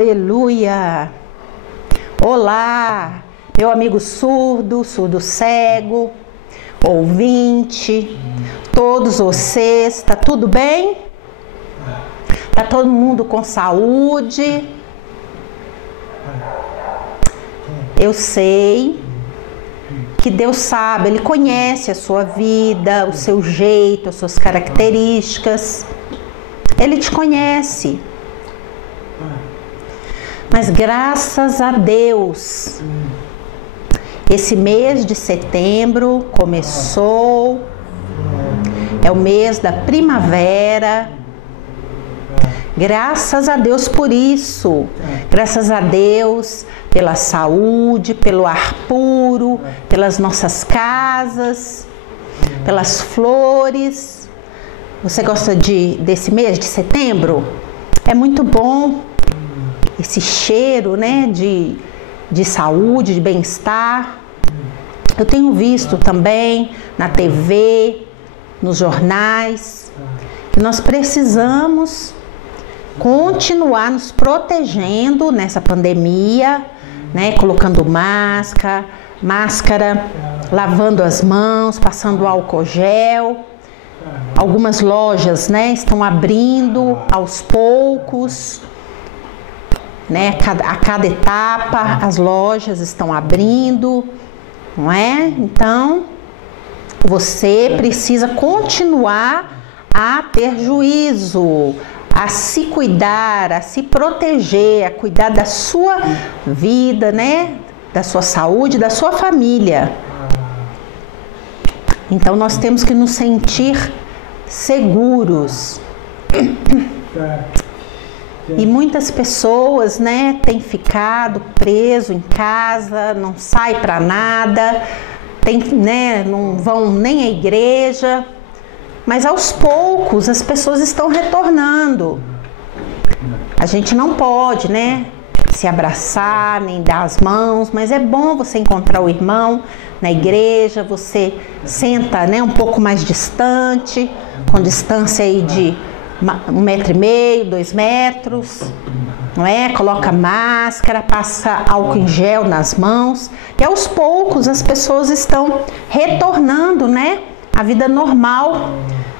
Aleluia! Olá, meu amigo surdo, surdo cego, ouvinte, todos vocês, tá tudo bem? Tá todo mundo com saúde? Eu sei que Deus sabe, Ele conhece a sua vida, o seu jeito, as suas características. Ele te conhece. Mas graças a Deus, esse mês de setembro começou, é o mês da primavera. Graças a Deus por isso, graças a Deus pela saúde, pelo ar puro, pelas nossas casas, pelas flores. Você gosta desse mês de setembro? É muito bom. Esse cheiro, né, de saúde, de bem-estar. Eu tenho visto também na TV, nos jornais, que nós precisamos continuar nos protegendo nessa pandemia, né, colocando máscara, lavando as mãos, passando álcool gel. Algumas lojas, né, estão abrindo aos poucos. Né? A cada etapa as lojas estão abrindo, não é? Então, você precisa continuar a ter juízo, a se cuidar, a se proteger, a cuidar da sua vida, né? Da sua saúde, da sua família. Então, nós temos que nos sentir seguros. E muitas pessoas, né, têm ficado preso em casa, não sai para nada, né, não vão nem à igreja, mas aos poucos as pessoas estão retornando. A gente não pode, né, se abraçar, nem dar as mãos, mas é bom você encontrar o irmão na igreja, você senta, né, um pouco mais distante, com distância aí de 1,5 metro, 2 metros, não é? Coloca máscara, passa álcool em gel nas mãos, e aos poucos as pessoas estão retornando, né? À vida normal,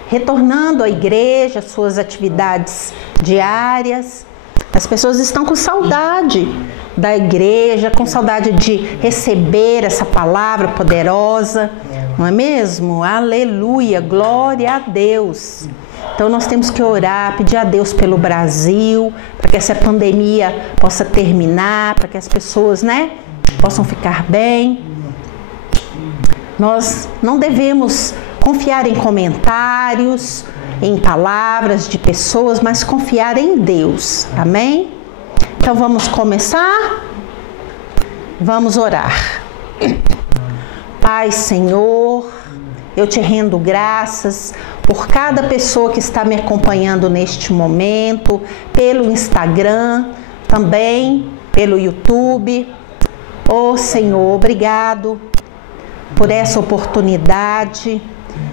retornando à igreja, às suas atividades diárias. As pessoas estão com saudade da igreja, com saudade de receber essa palavra poderosa, não é mesmo? Aleluia, glória a Deus. Então nós temos que orar, pedir a Deus pelo Brasil, para que essa pandemia possa terminar, para que as pessoas, né, possam ficar bem. Nós não devemos confiar em comentários, em palavras de pessoas, mas confiar em Deus. Amém? Então vamos começar? Vamos orar. Pai, Senhor, eu te rendo graças por cada pessoa que está me acompanhando neste momento, pelo Instagram, também pelo YouTube. Oh, Senhor, obrigado por essa oportunidade.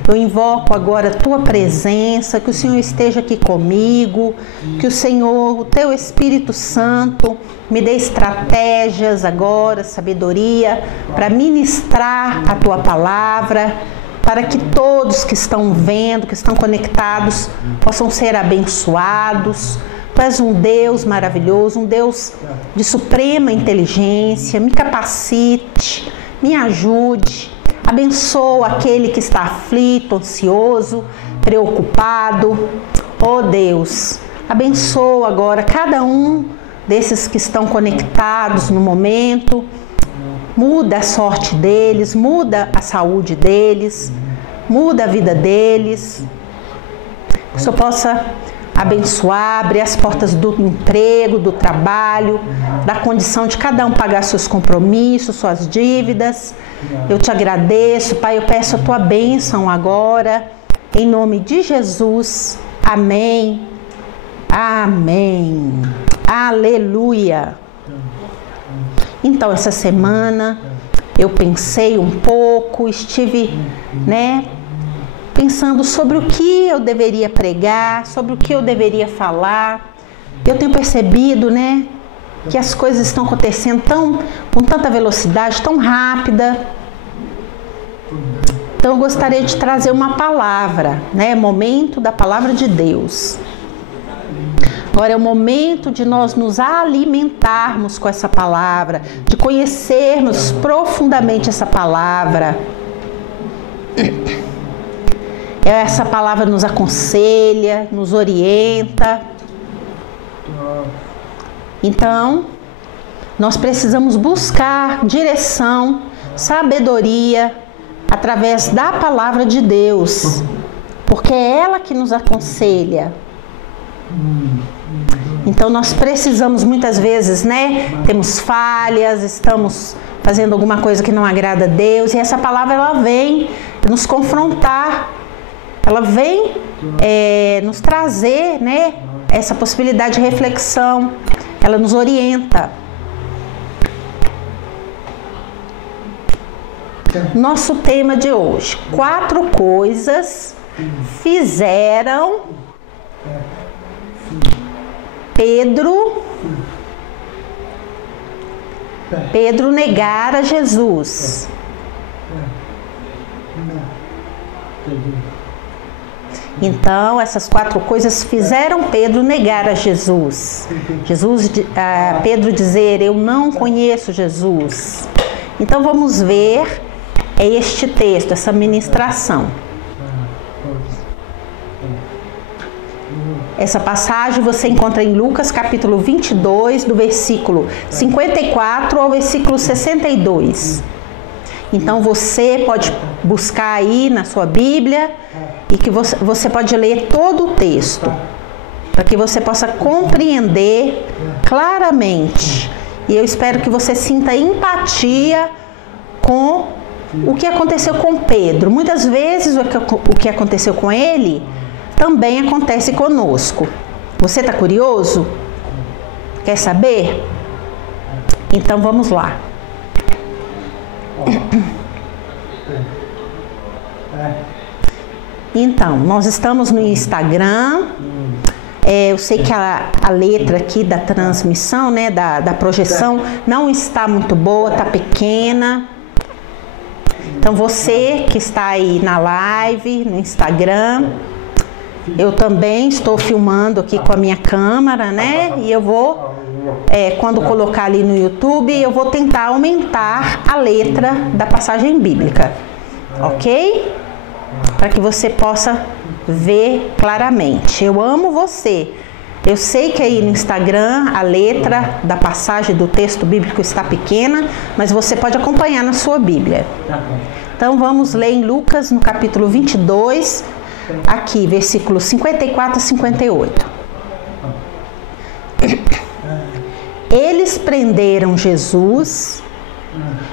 Eu invoco agora a Tua presença, que o Senhor esteja aqui comigo, que o Senhor, o Teu Espírito Santo, me dê estratégias agora, sabedoria, para ministrar a Tua palavra, para que todos que estão vendo, que estão conectados, possam ser abençoados. Tu és um Deus maravilhoso, um Deus de suprema inteligência. Me capacite, me ajude, abençoa aquele que está aflito, ansioso, preocupado. Oh Deus, abençoa agora cada um desses que estão conectados no momento. Muda a sorte deles, muda a saúde deles, muda a vida deles. Que o Senhor possa abençoar, abrir as portas do emprego, do trabalho, da condição de cada um pagar seus compromissos, suas dívidas. Eu te agradeço, Pai, eu peço a Tua bênção agora, em nome de Jesus. Amém. Amém. Aleluia. Então, essa semana eu pensei um pouco, estive, né, pensando sobre o que eu deveria pregar, sobre o que eu deveria falar. Eu tenho percebido, né, que as coisas estão acontecendo com tanta velocidade, tão rápida. Então eu gostaria de trazer uma palavra, né? Momento da palavra de Deus. Agora é o momento de nós nos alimentarmos com essa palavra, de conhecermos profundamente essa palavra. Essa palavra nos aconselha, nos orienta. Então, nós precisamos buscar direção, sabedoria, através da palavra de Deus, porque é ela que nos aconselha. Então nós precisamos muitas vezes, né? Temos falhas, estamos fazendo alguma coisa que não agrada a Deus, e essa palavra ela vem nos confrontar, ela vem nos trazer, né? Essa possibilidade de reflexão, ela nos orienta. Nosso tema de hoje: 4 coisas fizeram Pedro negar a Jesus. Então, essas 4 coisas fizeram Pedro negar a Jesus. Pedro dizer: eu não conheço Jesus. Então vamos ver este texto, essa ministração. Essa passagem você encontra em Lucas capítulo 22, do versículo 54 ao versículo 62. Então você pode buscar aí na sua Bíblia e que você pode ler todo o texto, para que você possa compreender claramente. E eu espero que você sinta empatia com o que aconteceu com Pedro. Muitas vezes o que aconteceu com ele também acontece conosco. Você está curioso? Quer saber? Então vamos lá. Então, nós estamos no Instagram. Eu sei que a letra aqui da transmissão, né, da projeção, não está muito boa, está pequena. Então você que está aí na live, no Instagram, eu também estou filmando aqui com a minha câmera, né? E eu vou, quando colocar ali no YouTube, eu vou tentar aumentar a letra da passagem bíblica, ok? Para que você possa ver claramente. Eu amo você. Eu sei que aí no Instagram a letra da passagem do texto bíblico está pequena, mas você pode acompanhar na sua Bíblia. Então vamos ler em Lucas no capítulo 22, aqui, versículos 54 a 58. Eles prenderam Jesus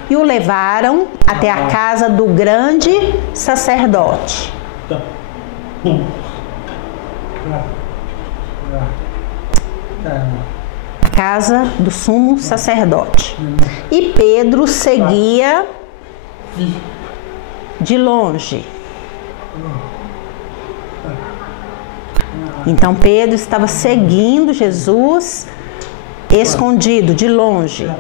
e o levaram até a casa do grande sacerdote. A casa do sumo sacerdote. E Pedro seguia de longe. Então Pedro estava seguindo Jesus escondido, de longe.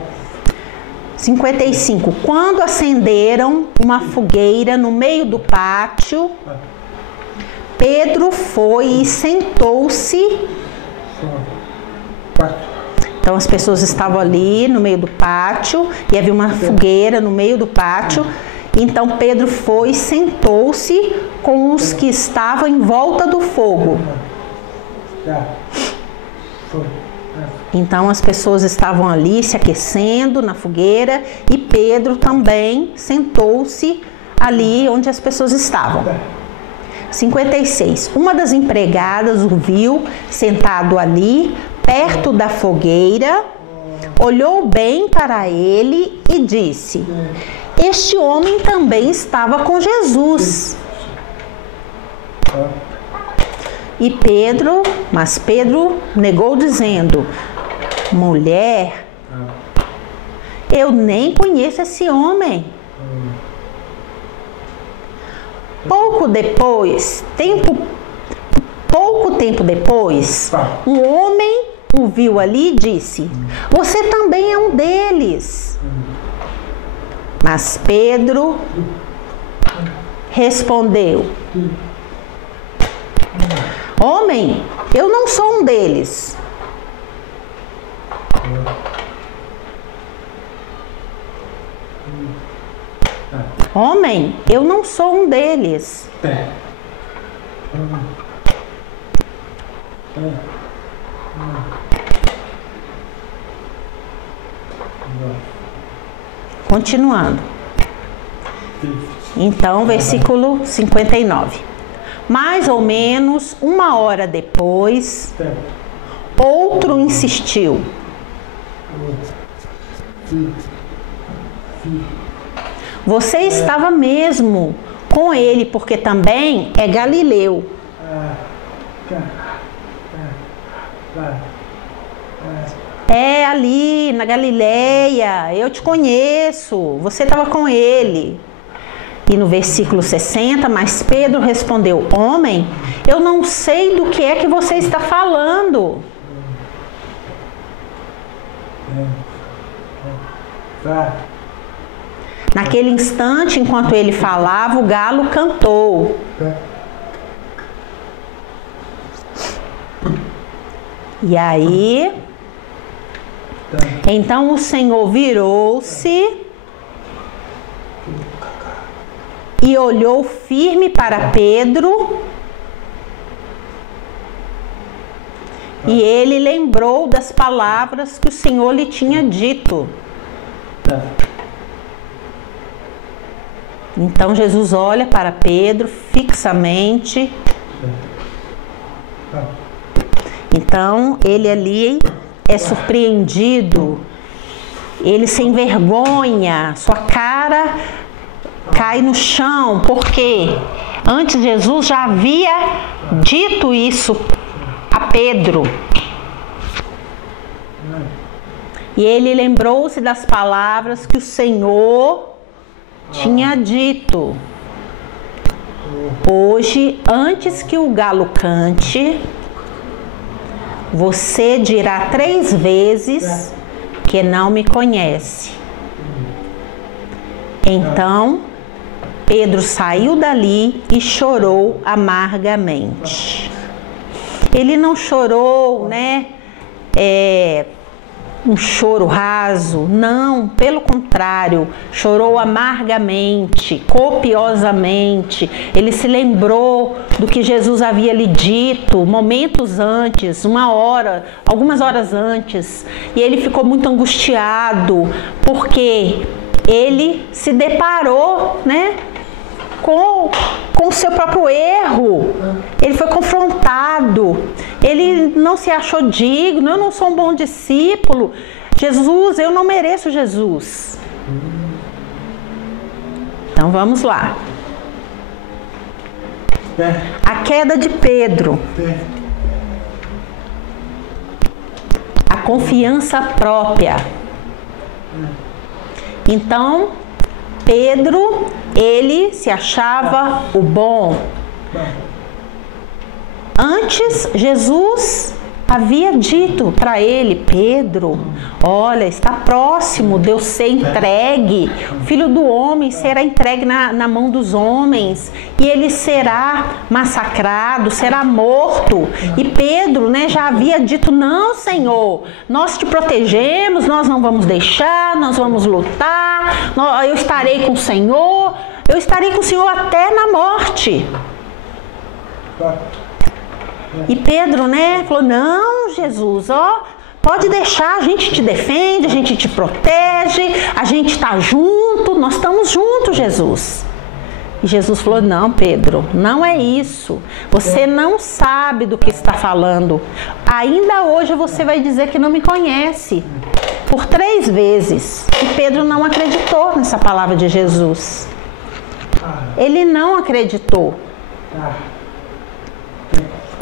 55. Quando acenderam uma fogueira no meio do pátio, Pedro foi e sentou-se. Então as pessoas estavam ali no meio do pátio e havia uma fogueira no meio do pátio. Então Pedro foi e sentou-se com os que estavam em volta do fogo. Então as pessoas estavam ali se aquecendo na fogueira e Pedro também sentou-se ali onde as pessoas estavam. 56. Uma das empregadas o viu sentado ali, perto da fogueira, olhou bem para ele e disse: este homem também estava com Jesus. Mas Pedro negou, dizendo: mulher, eu nem conheço esse homem. Pouco tempo depois, um homem o viu ali, disse: você também é um deles. Mas Pedro respondeu: homem, eu não sou um deles. Homem, eu não sou um deles. Continuando. Então, versículo 59. Mais ou menos 1 hora depois, outro insistiu: você estava mesmo com ele, porque também é galileu. É ali na Galileia, eu te conheço, você estava com ele. E no versículo 60, mas Pedro respondeu: homem, eu não sei do que é que você está falando. Naquele instante, enquanto ele falava, o galo cantou. E aí, então o Senhor virou-se e olhou firme para Pedro, e ele lembrou das palavras que o Senhor lhe tinha dito. Então Jesus olha para Pedro fixamente. Então ele ali é surpreendido, ele se envergonha, sua cara cai no chão, porque antes Jesus já havia dito isso a Pedro. E ele lembrou-se das palavras que o Senhor tinha dito: hoje, antes que o galo cante, você dirá 3 vezes que não me conhece. Então Pedro saiu dali e chorou amargamente. Ele não chorou, um choro raso, não, pelo contrário, chorou amargamente, copiosamente. Ele se lembrou do que Jesus havia lhe dito momentos antes, algumas horas antes, e ele ficou muito angustiado, porque ele se deparou, com o seu próprio erro. Ele foi confrontado, ele não se achou digno. Eu não sou um bom discípulo, Jesus, eu não mereço Jesus. Então vamos lá. A queda de Pedro, a confiança própria. Então Pedro, ele se achava o bom. Antes, Jesus havia dito para ele: Pedro, olha, está próximo de eu ser entregue. O Filho do Homem será entregue na mão dos homens, e ele será massacrado, será morto. E Pedro, já havia dito: não, Senhor, nós te protegemos, nós não vamos deixar, nós vamos lutar, eu estarei com o Senhor, eu estarei com o Senhor até na morte. E Pedro, falou: não, Jesus, pode deixar, a gente te defende, a gente te protege, a gente está junto, nós estamos juntos, Jesus. E Jesus falou: não, Pedro, não é isso. Você não sabe do que está falando. Ainda hoje você vai dizer que não me conhece. Por 3 vezes. E Pedro não acreditou nessa palavra de Jesus. Ele não acreditou.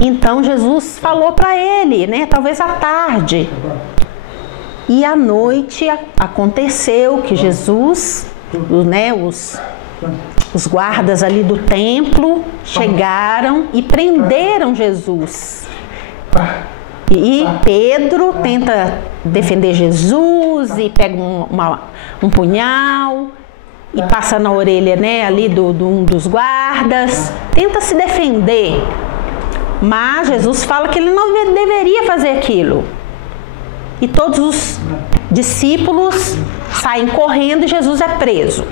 Então Jesus falou para ele, talvez à tarde. E à noite aconteceu que Jesus, os guardas ali do templo chegaram e prenderam Jesus. E Pedro tenta defender Jesus e pega um punhal e passa na orelha, né, ali de um dos guardas. Tenta se defender. Mas Jesus fala que ele não deveria fazer aquilo. E todos os discípulos saem correndo e Jesus é preso.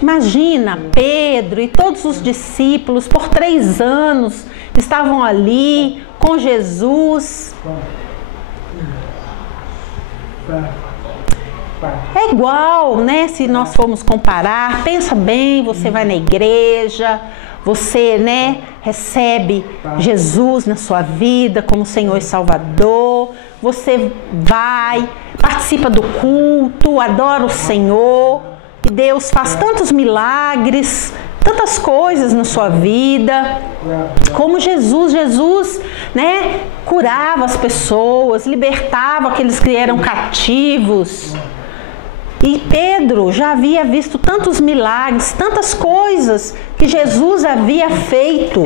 Imagina, Pedro e todos os discípulos por 3 anos estavam ali com Jesus. É igual, né? Se nós formos comparar, pensa bem, você vai na igreja, você, né, recebe Jesus na sua vida como Senhor e Salvador, você vai, participa do culto, adora o Senhor, e Deus faz tantos milagres, tantas coisas na sua vida, como Jesus, né, curava as pessoas, libertava aqueles que eram cativos. E Pedro já havia visto tantos milagres, tantas coisas que Jesus havia feito.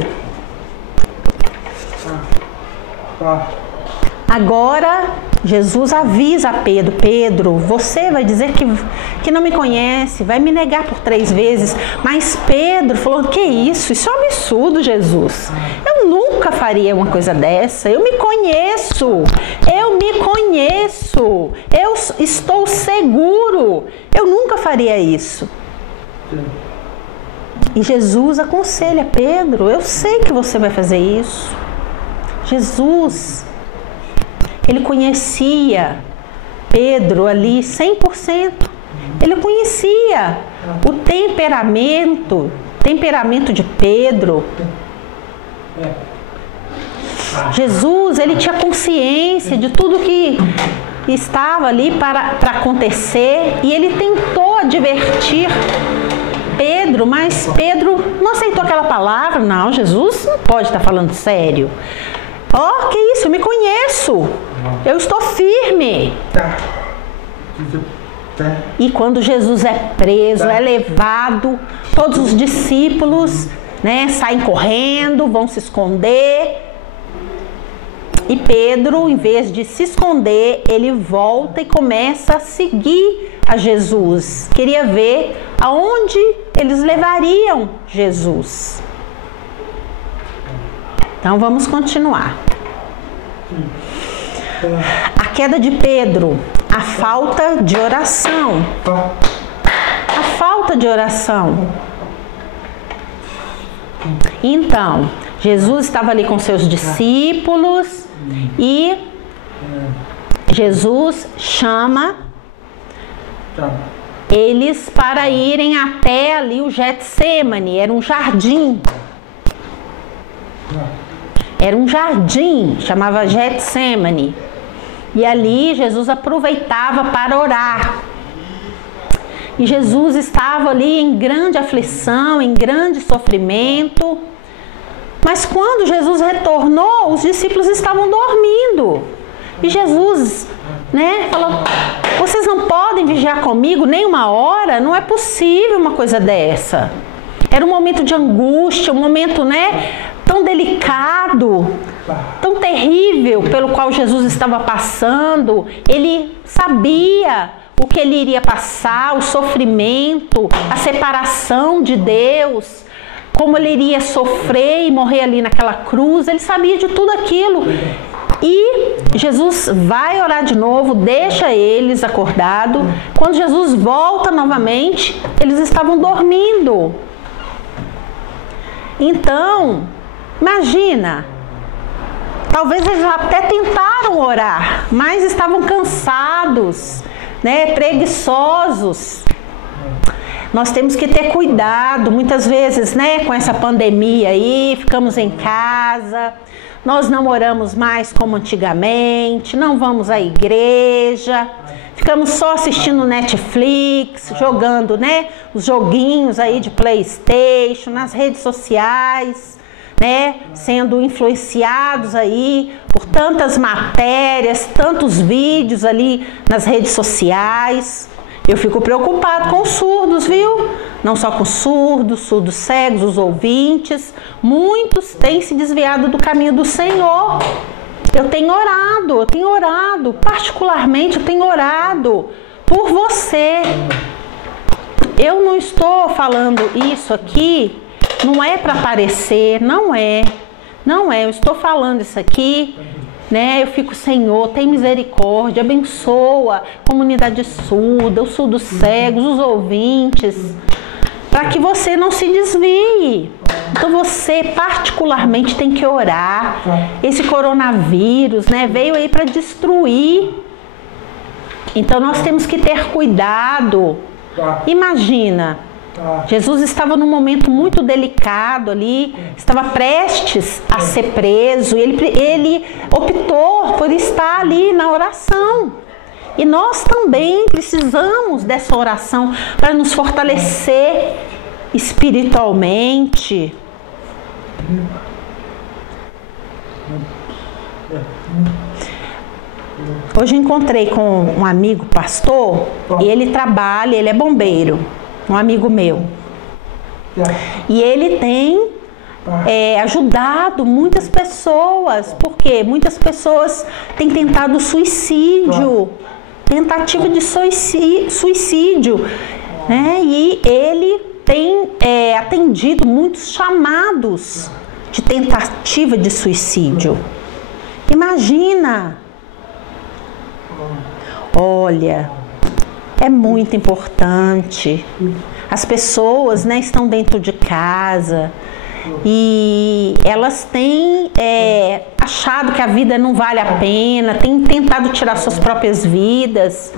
Agora, Jesus avisa a Pedro: Pedro, você vai dizer que não me conhece, vai me negar por 3 vezes. Mas Pedro falou: que isso? Isso é um absurdo, Jesus. Eu nunca faria uma coisa dessa. Eu me conheço. Eu estou seguro. Eu nunca faria isso. E Jesus aconselha Pedro: eu sei que você vai fazer isso. Jesus, ele conhecia Pedro ali 100%. Ele conhecia o temperamento de Pedro. Jesus, ele tinha consciência de tudo que estava ali para acontecer, e ele tentou advertir Pedro, mas Pedro não aceitou aquela palavra. Não, Jesus não pode estar falando sério. Oh, que isso? Eu me conheço. Eu estou firme. E quando Jesus é preso, é levado, todos os discípulos, né, saem correndo, vão se esconder. E Pedro, em vez de se esconder, ele volta e começa a seguir a Jesus. Queria ver aonde eles levariam Jesus. Então vamos continuar. A queda de Pedro, a falta de oração. A falta de oração. Então, Jesus estava ali com seus discípulos e Jesus chama eles para irem até ali o Getsêmani. Era um jardim. Era um jardim, chamava Getsêmani. E ali Jesus aproveitava para orar. E Jesus estava ali em grande aflição, em grande sofrimento. Mas quando Jesus retornou, os discípulos estavam dormindo. E Jesus, né, falou: vocês não podem vigiar comigo nem 1 hora? Não é possível uma coisa dessa. Era um momento de angústia, um momento, né, tão delicado, tão terrível pelo qual Jesus estava passando. Ele sabia o que ele iria passar, o sofrimento, a separação de Deus, como ele iria sofrer e morrer ali naquela cruz. Ele sabia de tudo aquilo. E Jesus vai orar de novo, deixa eles acordados. Quando Jesus volta novamente, eles estavam dormindo. Então, imagina, talvez eles até tentaram orar, mas estavam cansados, né, preguiçosos. Nós temos que ter cuidado, muitas vezes, né, com essa pandemia aí, ficamos em casa, nós não oramos mais como antigamente, não vamos à igreja, ficamos só assistindo Netflix, jogando, né, os joguinhos aí de PlayStation, nas redes sociais, né, sendo influenciados aí por tantas matérias, tantos vídeos ali nas redes sociais. Eu fico preocupado com os surdos, viu? Não só com surdos cegos, os ouvintes. Muitos têm se desviado do caminho do Senhor. Eu tenho orado, particularmente eu tenho orado por você. Eu não estou falando isso aqui, não é para aparecer, não é, eu estou falando isso aqui, né? Eu fico, Senhor, tem misericórdia, abençoa a comunidade surda, os surdos cegos, os ouvintes, para que você não se desvie. Então você particularmente tem que orar. Esse coronavírus, né, veio aí para destruir. Então nós temos que ter cuidado. Imagina, Jesus estava num momento muito delicado ali, estava prestes a ser preso, ele optou por estar ali na oração. E nós também precisamos dessa oração para nos fortalecer espiritualmente. Hoje encontrei com um amigo pastor e ele trabalha, ele é bombeiro, um amigo meu. E ele tem ajudado muitas pessoas, porque muitas pessoas têm tentado suicídio, tentativa de suicídio, né? E ele tem atendido muitos chamados de tentativa de suicídio. Imagina! Olha, é muito importante. As pessoas, né, estão dentro de casa e elas têm achado que a vida não vale a pena, têm tentado tirar suas próprias vidas.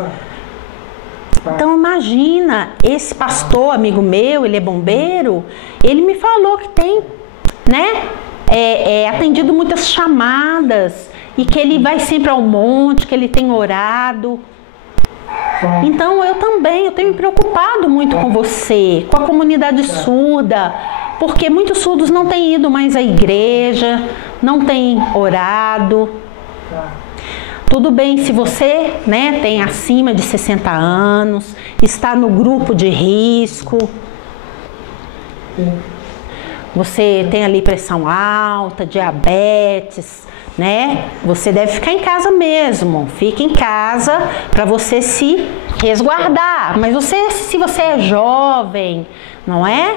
Então imagina, esse pastor, amigo meu, ele é bombeiro, ele me falou que tem, né, atendido muitas chamadas e que ele vai sempre ao monte, que ele tem orado. Então eu tenho me preocupado muito com você, com a comunidade surda, porque muitos surdos não têm ido mais à igreja, não têm orado. Tudo bem se você, né, tem acima de 60 anos, está no grupo de risco, você tem ali pressão alta, diabetes, né? Você deve ficar em casa mesmo. Fique em casa para você se resguardar. Mas se você é jovem, não é?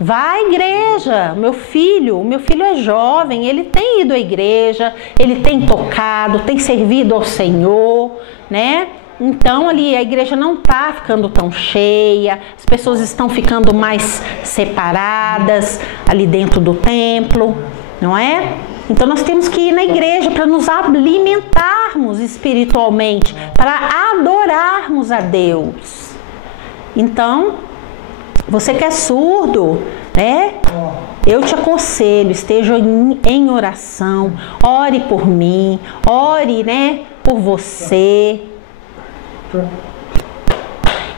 Vá à igreja. O meu filho é jovem, ele tem ido à igreja, ele tem tocado, tem servido ao Senhor, né? Então ali a igreja não está ficando tão cheia, as pessoas estão ficando mais separadas ali dentro do templo, não é? Então nós temos que ir na igreja para nos alimentarmos espiritualmente, para adorarmos a Deus. Então, você que é surdo, né? Eu te aconselho, esteja em oração, ore por mim, ore, né, por você.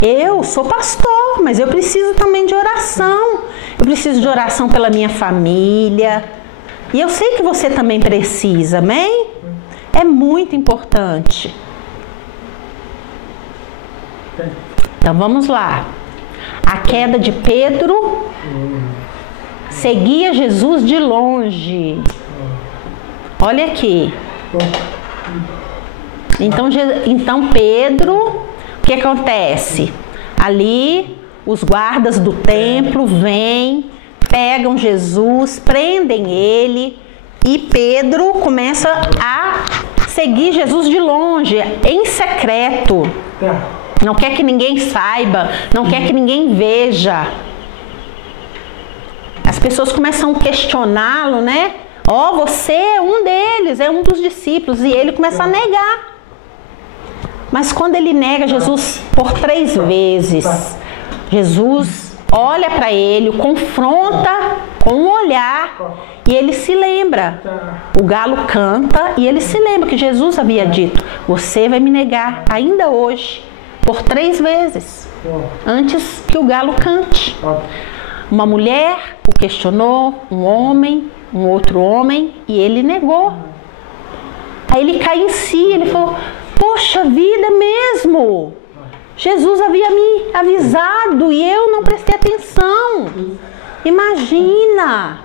Eu sou pastor, mas eu preciso também de oração. Eu preciso de oração pela minha família. E eu sei que você também precisa, amém? É muito importante. Então vamos lá. A queda de Pedro seguia Jesus de longe. Olha aqui. Então Pedro, o que acontece? Ali os guardas do templo vêm, pegam Jesus, prendem ele e Pedro começa a seguir Jesus de longe, em secreto. Não quer que ninguém saiba, não quer que ninguém veja. As pessoas começam a questioná-lo, né? Você é um deles, é um dos discípulos, e ele começa a negar. Mas quando ele nega Jesus por 3 vezes, Jesus olha para ele, o confronta com um olhar e ele se lembra. O galo canta e ele se lembra que Jesus havia dito: você vai me negar ainda hoje por 3 vezes, antes que o galo cante. Uma mulher o questionou, um homem, um outro homem, e ele negou. Aí ele cai em si, ele falou: poxa vida mesmo! Jesus havia me avisado e eu não prestei atenção. Imagina!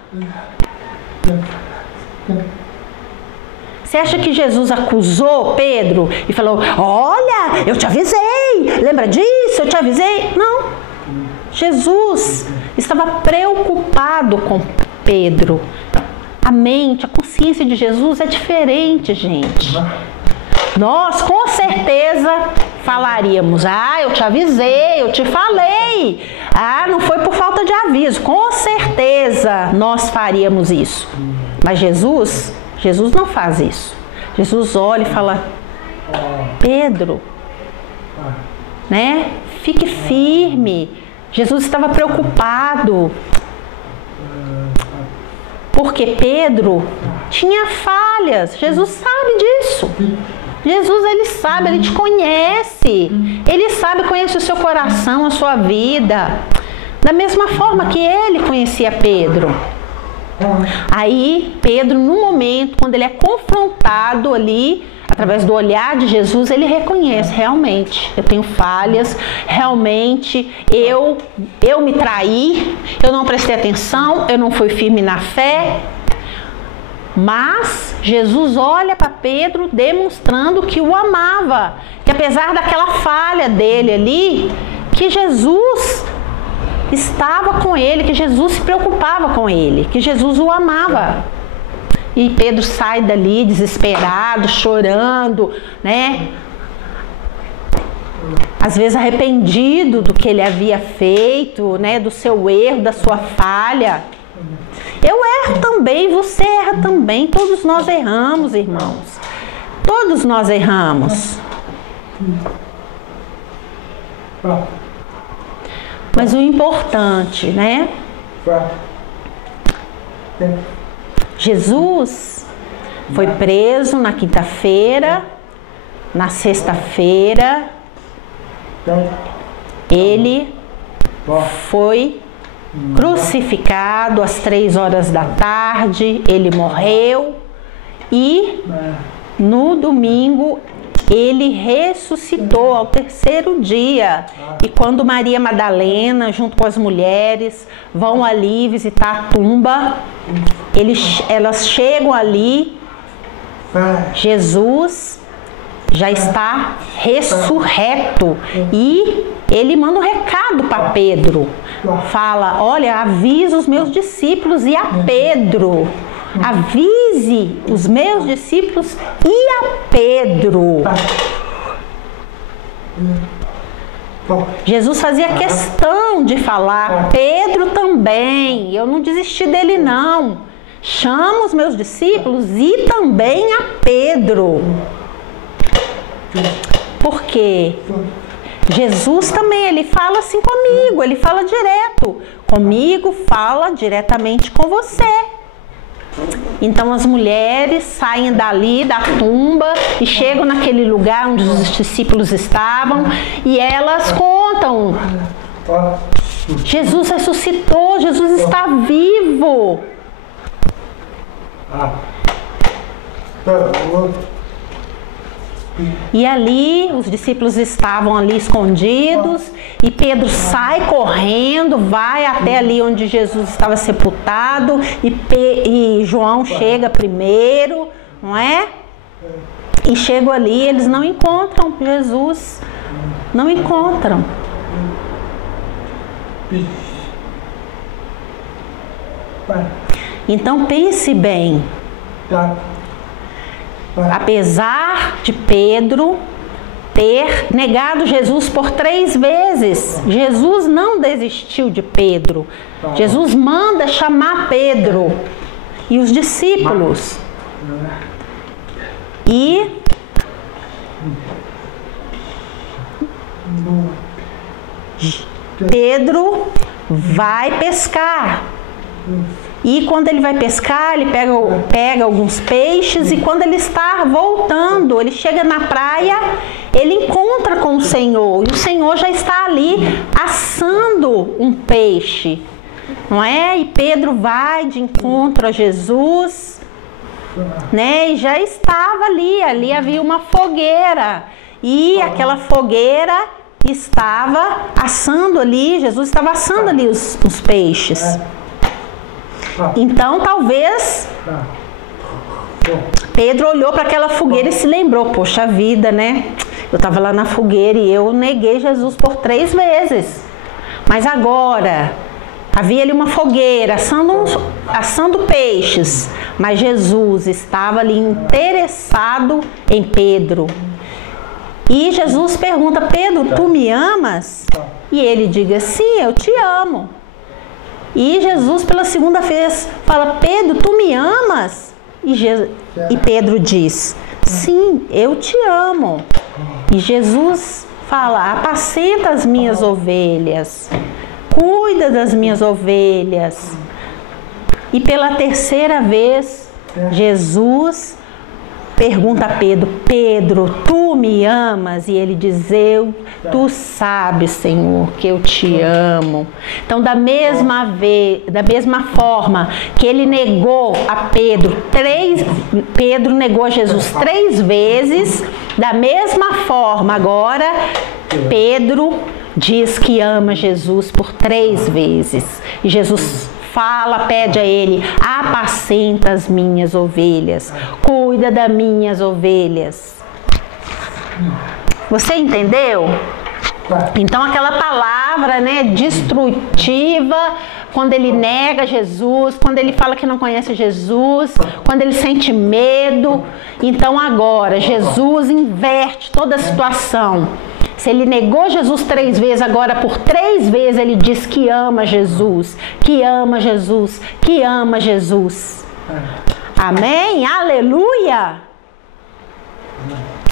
Você acha que Jesus acusou Pedro e falou: olha, eu te avisei, lembra disso? Eu te avisei? Não. Jesus estava preocupado com Pedro. A mente, a consciência de Jesus é diferente, gente. Nós, com certeza, falaríamos: ah, eu te avisei, eu te falei. Ah, não foi por falta de aviso. Com certeza, nós faríamos isso. Mas Jesus não faz isso. Jesus olha e fala: Pedro, né? Fique firme. Jesus estava preocupado. Porque Pedro tinha falhas. Jesus sabe disso. Jesus, ele sabe, ele te conhece. Ele sabe, conhece o seu coração, a sua vida. Da mesma forma que ele conhecia Pedro. Aí, Pedro, no momento, quando ele é confrontado ali, através do olhar de Jesus, ele reconhece: realmente, eu tenho falhas, realmente, eu me traí, eu não prestei atenção, eu não fui firme na fé. Mas Jesus olha para Pedro demonstrando que o amava, que apesar daquela falha dele ali, que Jesus estava com ele, que Jesus se preocupava com ele, que Jesus o amava. E Pedro sai dali desesperado, chorando, né? Às vezes arrependido do que ele havia feito, né? Do seu erro, da sua falha. Eu erro também, você erra também, todos nós erramos, irmãos. Todos nós erramos. Mas o importante, né? Jesus foi preso na quinta-feira, na sexta-feira, ele foi crucificado às 3 horas da tarde, ele morreu e no domingo ele ressuscitou ao 3º dia. E quando Maria Madalena, junto com as mulheres, vão ali visitar a tumba, elas chegam ali, Jesus já está ressurreto. E ele manda um recado para Pedro. Fala: olha, avisa os meus discípulos e a Pedro. Avise os meus discípulos e a Pedro. Jesus fazia questão de falar: Pedro também, eu não desisti dele não. Chama os meus discípulos e também a Pedro. Por quê? Jesus também, ele fala assim comigo, ele fala direto. Comigo fala diretamente com você. Então as mulheres saem dali da tumba e chegam naquele lugar onde os discípulos estavam e elas contam: Jesus ressuscitou, Jesus está vivo. E ali os discípulos estavam ali escondidos e Pedro sai correndo, vai até ali onde Jesus estava sepultado e João chega primeiro, não é? E chegam ali, eles não encontram Jesus, não encontram. Então pense bem. Apesar de Pedro ter negado Jesus por 3 vezes, Jesus não desistiu de Pedro. Jesus manda chamar Pedro e os discípulos. E Pedro vai pescar. E quando ele vai pescar, ele pega alguns peixes e quando ele está voltando, ele chega na praia, ele encontra com o Senhor. E o Senhor já está ali assando um peixe, não é? E Pedro vai de encontro a Jesus, né? E já estava ali havia uma fogueira. E aquela fogueira estava assando ali, Jesus estava assando ali os peixes. Então talvez Pedro olhou para aquela fogueira e se lembrou, poxa vida, né? Eu estava lá na fogueira e eu neguei Jesus por 3 vezes. Mas agora, havia ali uma fogueira, assando peixes. Mas Jesus estava ali interessado em Pedro. E Jesus pergunta, Pedro, tu me amas? E ele diz, sim, eu te amo. E Jesus pela segunda vez fala, Pedro, tu me amas? E Pedro diz, sim, eu te amo. E Jesus fala, apacenta as minhas ovelhas, cuida das minhas ovelhas. E pela terceira vez, Jesus pergunta a Pedro, Pedro, tu me amas? E ele diz, tu sabes, Senhor, que eu te amo. Então, da mesma forma que ele negou a Pedro negou a Jesus 3 vezes, da mesma forma agora, Pedro diz que ama Jesus por 3 vezes. E Jesus pede a ele, apacenta as minhas ovelhas, cuida das minhas ovelhas. Você entendeu? Então aquela palavra, né, destrutiva, quando ele nega Jesus, quando ele fala que não conhece Jesus, quando ele sente medo. Então agora Jesus inverte toda a situação. Se ele negou Jesus 3 vezes, agora por 3 vezes ele diz que ama Jesus, que ama Jesus, que ama Jesus. Amém? Aleluia!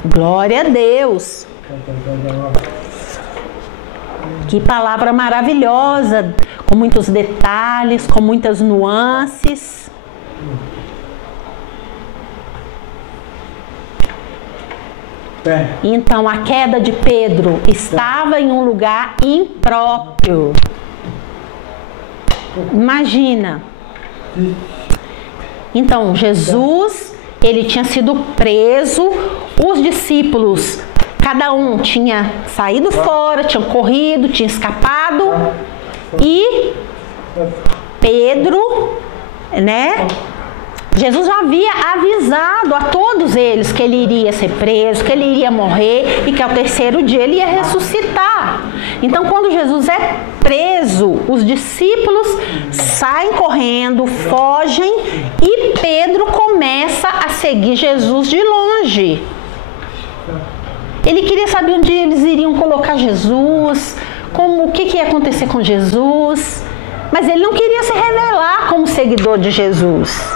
Glória a Deus! Que palavra maravilhosa, com muitos detalhes, com muitas nuances. Então a queda de Pedro estava em um lugar impróprio. Imagina. Então Jesus, ele tinha sido preso, os discípulos, cada um tinha saído fora, tinha corrido, tinha escapado, e Pedro, né? Jesus já havia avisado a todos eles que ele iria ser preso, que ele iria morrer e que ao 3º dia ele ia ressuscitar. Então, quando Jesus é preso, os discípulos saem correndo, fogem e Pedro começa a seguir Jesus de longe. Ele queria saber onde eles iriam colocar Jesus, o que ia acontecer com Jesus, mas ele não queria se revelar como seguidor de Jesus.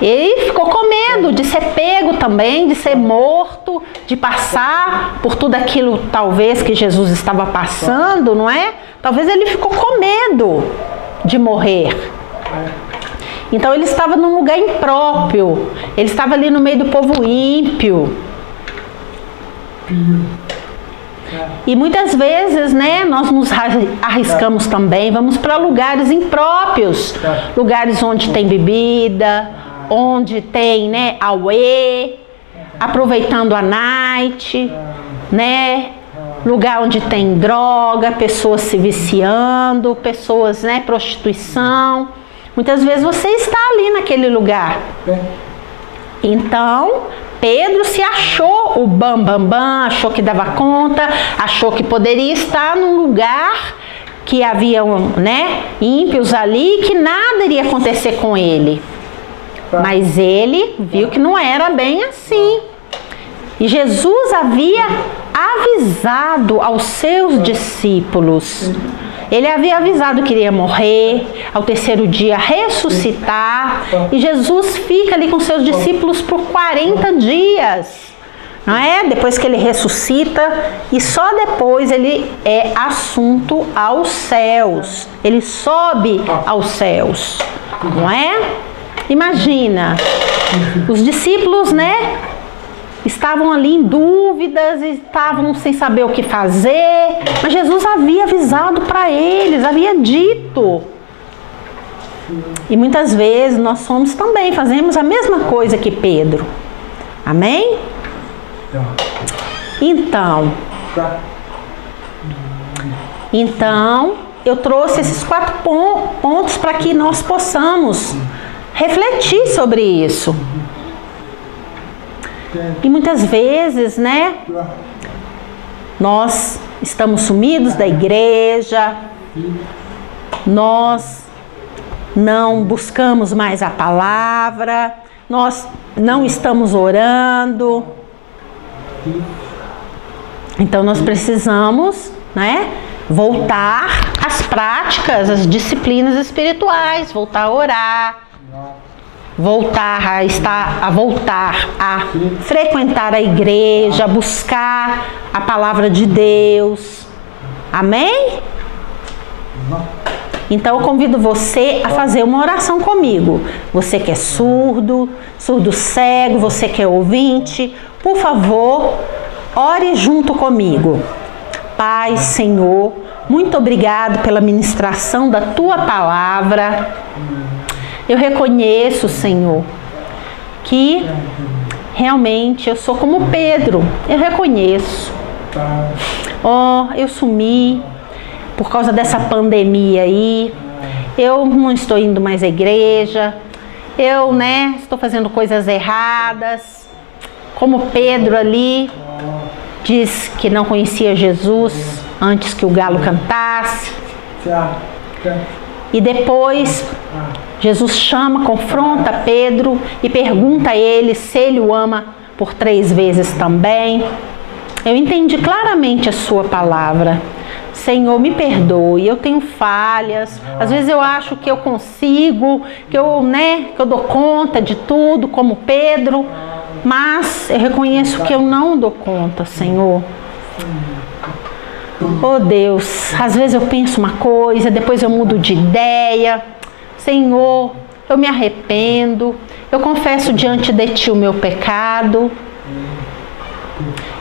Ele ficou com medo de ser pego também, de ser morto, de passar por tudo aquilo talvez que Jesus estava passando, não é? Talvez ele ficou com medo de morrer. Então ele estava num lugar impróprio, ele estava ali no meio do povo ímpio. E muitas vezes, né, nós nos arriscamos também, vamos para lugares impróprios, lugares onde tem bebida, onde tem, né, auê, aproveitando a night, né, lugar onde tem droga, pessoas se viciando, pessoas, né, prostituição. Muitas vezes você está ali naquele lugar. Então Pedro se achou o bambambam, achou que dava conta, achou que poderia estar num lugar que haviam, né, ímpios ali, que nada iria acontecer com ele. Mas ele viu que não era bem assim. E Jesus havia avisado aos seus discípulos. Ele havia avisado que iria morrer, ao 3º dia ressuscitar, e Jesus fica ali com seus discípulos por 40 dias, não é? Depois que ele ressuscita, e só depois ele é assunto aos céus, ele sobe aos céus, não é? Imagina, os discípulos, né? Estavam ali em dúvidas, estavam sem saber o que fazer, mas Jesus havia avisado para eles, havia dito. E muitas vezes nós fazemos a mesma coisa que Pedro. Amém? Então, eu trouxe esses 4 pontos para que nós possamos refletir sobre isso. E muitas vezes, né, nós estamos sumidos da igreja, nós não buscamos mais a palavra, nós não estamos orando. Então nós precisamos, né, voltar às práticas, às disciplinas espirituais, voltar a orar, voltar a frequentar a igreja, buscar a palavra de Deus. Amém? Então eu convido você a fazer uma oração comigo. Você que é surdo, surdo cego, você que é ouvinte, por favor, ore junto comigo. Pai, Senhor, muito obrigado pela ministração da Tua palavra. Eu reconheço, Senhor, que realmente eu sou como Pedro. Eu reconheço. Eu sumi por causa dessa pandemia aí. Eu não estou indo mais à igreja. Eu, estou fazendo coisas erradas. Como Pedro ali diz que não conhecia Jesus antes que o galo cantasse. E depois Jesus chama, confronta Pedro e pergunta a ele se ele o ama por 3 vezes também. Eu entendi claramente a sua palavra. Senhor, me perdoe, eu tenho falhas. Às vezes eu acho que eu consigo, que eu dou conta de tudo, como Pedro. Mas eu reconheço que eu não dou conta, Senhor. Oh Deus, às vezes eu penso uma coisa, depois eu mudo de ideia. Senhor, eu me arrependo, eu confesso diante de Ti o meu pecado.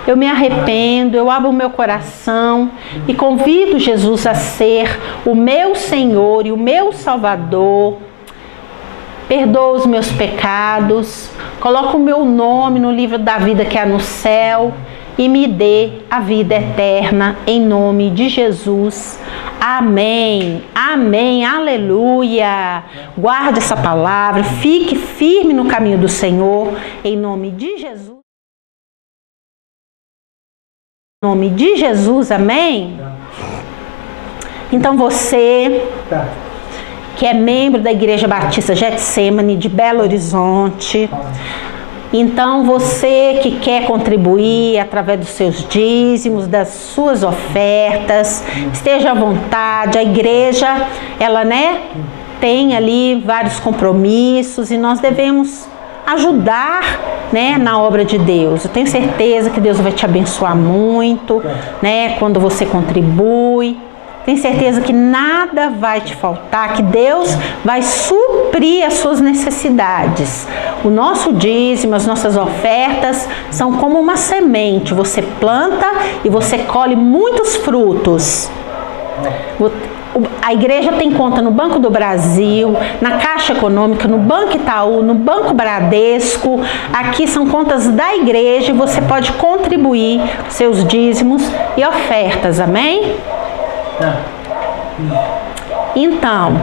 Eu me arrependo, eu abro o meu coração e convido Jesus a ser o meu Senhor e o meu Salvador. Perdoa os meus pecados, coloca o meu nome no livro da vida que há no céu e me dê a vida eterna, em nome de Jesus. Amém, amém, aleluia. Guarde essa palavra, fique firme no caminho do Senhor, em nome de Jesus. Em nome de Jesus, amém? Então você que é membro da Igreja Batista Getsemane de Belo Horizonte, então você que quer contribuir através dos seus dízimos, das suas ofertas, esteja à vontade. A igreja, ela tem ali vários compromissos e nós devemos ajudar na obra de Deus. Eu tenho certeza que Deus vai te abençoar muito quando você contribui. Tenho certeza que nada vai te faltar, que Deus vai suprir as suas necessidades. O nosso dízimo, as nossas ofertas são como uma semente. Você planta e você colhe muitos frutos. A igreja tem conta no Banco do Brasil, na Caixa Econômica, no Banco Itaú, no Banco Bradesco. Aqui são contas da igreja e você pode contribuir seus dízimos e ofertas, amém? Então,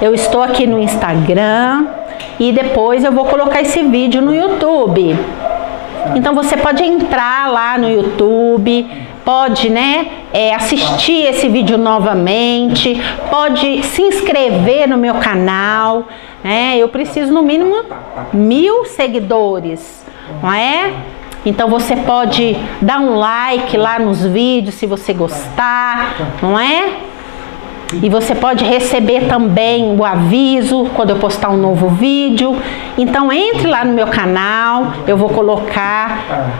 eu estou aqui no Instagram e depois eu vou colocar esse vídeo no YouTube. Então você pode entrar lá no YouTube, pode assistir esse vídeo novamente, pode se inscrever no meu canal. Eu preciso no mínimo 1000 seguidores, não é? Então você pode dar um like lá nos vídeos se você gostar, não é? E você pode receber também o aviso quando eu postar um novo vídeo. Então entre lá no meu canal, eu vou colocar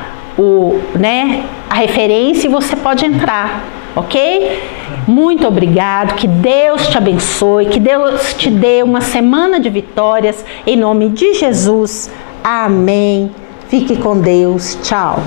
a referência e você pode entrar, ok? Muito obrigado, que Deus te abençoe, que Deus te dê uma semana de vitórias, em nome de Jesus. Amém. Fique com Deus. Tchau.